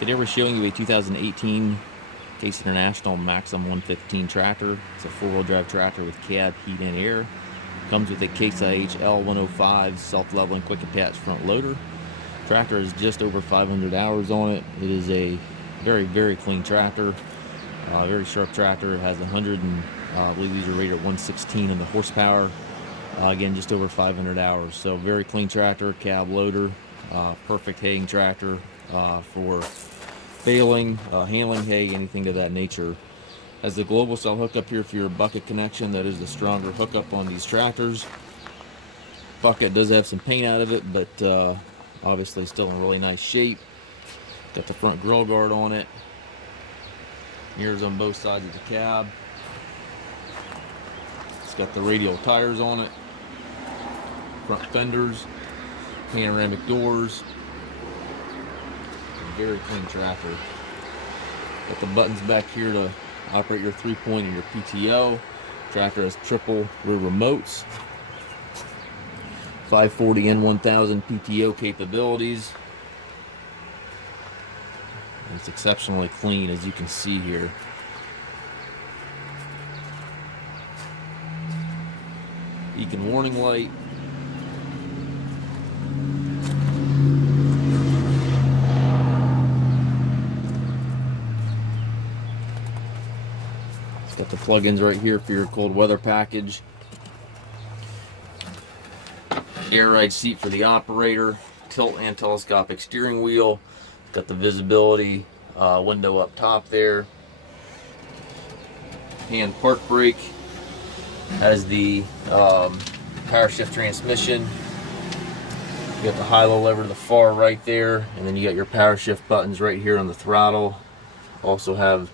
Today we're showing you a 2018 Case International Maxxum 115 tractor. It's a four-wheel drive tractor with cab, heat, and air. Comes with a Case IH L105 self-leveling quick attach front loader. Tractor has just over 500 hours on it. It is a very clean tractor. Very sharp tractor. It has 100 and I believe these are rated at 116 in the horsepower. Again, just over 500 hours. So very clean tractor, cab loader, perfect haying tractor for baling, handling hay, anything of that nature. Has the global style hookup here for your bucket connection. That is the stronger hookup on these tractors. Bucket does have some paint out of it, but obviously still in really nice shape. Got the front grill guard on it. Mirrors on both sides of the cab. It's got the radial tires on it. Front fenders. Panoramic doors. Very clean tractor. Got the buttons back here to operate your 3-point and your PTO. Tractor has triple rear remotes. 540 and 1000 PTO capabilities. And it's exceptionally clean, as you can see here. Beacon warning light. Got the plug-ins right here for your cold weather package. Air ride seat for the operator. Tilt and telescopic steering wheel. Got the visibility window up top there. Hand park brake. Has the Powershift transmission. You got the high-low lever to the far right there, and then you got your Powershift buttons right here on the throttle. Also have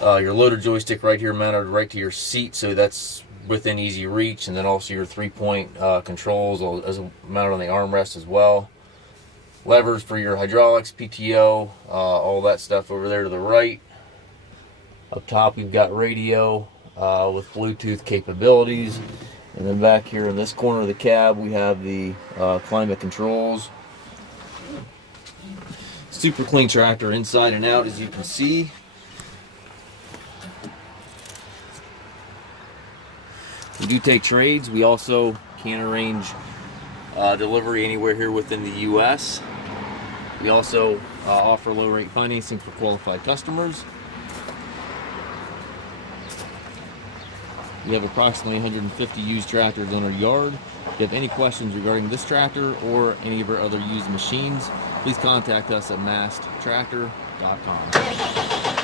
your loader joystick right here mounted right to your seat, so that's within easy reach, and then also your 3-point controls as mounted on the armrest as well. Levers for your hydraulics, PTO, all that stuff over there to the right. Up top we've got radio with Bluetooth capabilities, and then back here in this corner of the cab we have the climate controls. Super clean tractor inside and out, as you can see. We do take trades. We also can arrange delivery anywhere here within the U.S. We also offer low rate financing for qualified customers. We have approximately 150 used tractors on our yard. If you have any questions regarding this tractor or any of our other used machines, please contact us at masttractor.com.